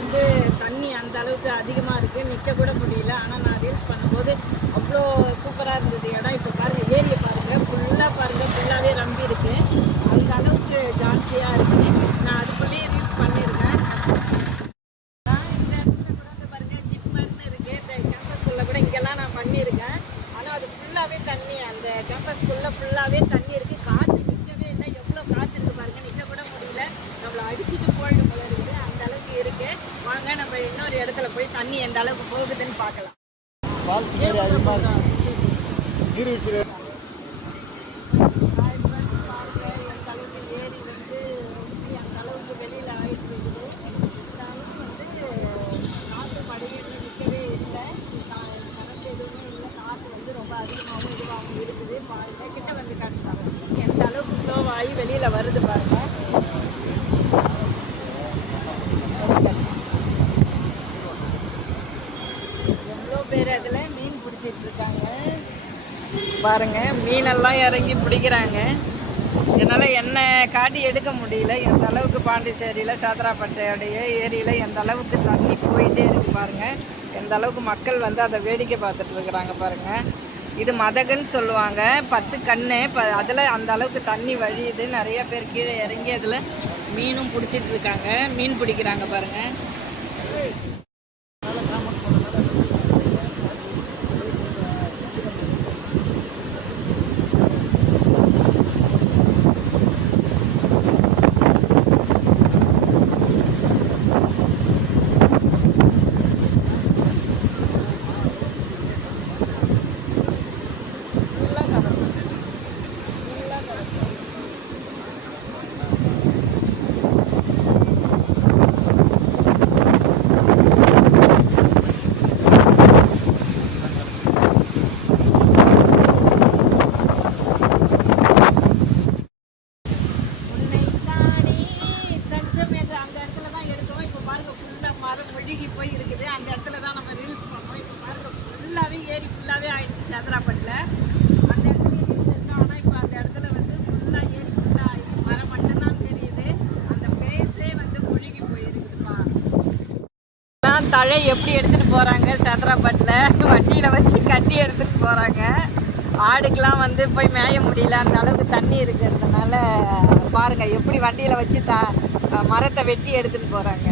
வந்து தண்ணி அந்த அளவுக்கு அதிகமாக இருக்குது, நிற்க கூட முடியல. ஆனால் நான் ரீல்ஸ் பண்ணும்போது அவ்வளோ சூப்பராக இருந்தது இடம். இப்போ பாருங்கள், ஏரியை பாருங்கள், ஃபுல்லாக பாருங்கள், ஃபுல்லாகவே ரம்பி இருக்குது. அந்த அளவுக்கு ஜாஸ்தியாக இருக்குது. நான் அதுக்குள்ளேயே ரீல்ஸ் பண்ணியிருக்கேன். இந்த இடத்துல கூட வந்து பாருங்கள், ஜிப்மர்னு இருக்குது. இந்த கேம்பஸ்குள்ளே கூட இங்கெல்லாம் நான் பண்ணியிருக்கேன். ஆனால் அது ஃபுல்லாகவே தண்ணி, அந்த கேம்பஸ்குள்ளே ஃபுல்லாகவே தண்ணி இருக்குது. காற்று நிற்கவே இல்லை. எவ்வளோ காற்று இருக்குது பாருங்கள், நிற்க கூட முடியல. நம்மளை அடிச்சுட்டு போயிடும் போல இருக்குது, அந்த அளவுக்கு இருக்குது. வாங்க நம்ம இன்னொரு இடத்துல போய் தண்ணி எந்த அளவுக்கு போகுதுன்னு பார்க்கலாம். கிட்ட வந்து காட்டுறாங்க எந்த அளவுக்கு ஸ்லோவாகி வெளியில வருது பாருங்க. எவ்வளோ பேர் அதில் மீன் பிடிச்சிட்டு இருக்காங்க பாருங்க. மீனெல்லாம் இறங்கி பிடிக்கிறாங்க. என்னால் எண்ணெய் காட்டி எடுக்க முடியல. எந்த அளவுக்கு பாண்டிச்சேரியில் சாத்திராப்பட்டையுடைய ஏரியில் எந்த அளவுக்கு தண்ணி போயிட்டே இருக்குது பாருங்கள். எந்த அளவுக்கு மக்கள் வந்து அதை வேடிக்கை பார்த்துட்டு இருக்கிறாங்க பாருங்கள். இது மதகுன்னு சொல்லுவாங்க, 10 கண்ணு. அதில் அந்த அளவுக்கு தண்ணி வழியுது. நிறைய பேர் கீழே இறங்கி அதில் மீனும் பிடிச்சிட்டு இருக்காங்க, மீன் பிடிக்கிறாங்க பாருங்கள். ஒழுகி போய் இருக்குது. அந்த இடத்துல தான் நம்ம ரீல்ஸ் பண்ணோம். இப்போ பாருங்க, ஃபுல்லாகவே ஏரி ஃபுல்லாகவே ஆயிடுச்சு சேதராப்பட்டில். அந்த இடத்துல ரீல்ஸ் எடுத்தோம். ஆனால் இப்போ அந்த இடத்துல வந்து ஃபுல்லாக ஏரி ஃபுல்லாக ஆகி மரம் மட்டும்தான் தெரியுது. அந்த பிளேஸே வந்து ஒழுகி போயிருக்குதுப்பா. தழை எப்படி எடுத்துகிட்டு போகிறாங்க சேதராப்பட்டில், வண்டியில் வச்சு கட்டி எடுத்துகிட்டு போகிறாங்க. ஆடுக்கெலாம் வந்து போய் மேய முடியல, அந்த அளவுக்கு தண்ணி இருக்கிறதுனால பாருங்கள் எப்படி வண்டியில் வச்சு மரத்தை வெட்டி எடுத்துகிட்டு போகிறாங்க.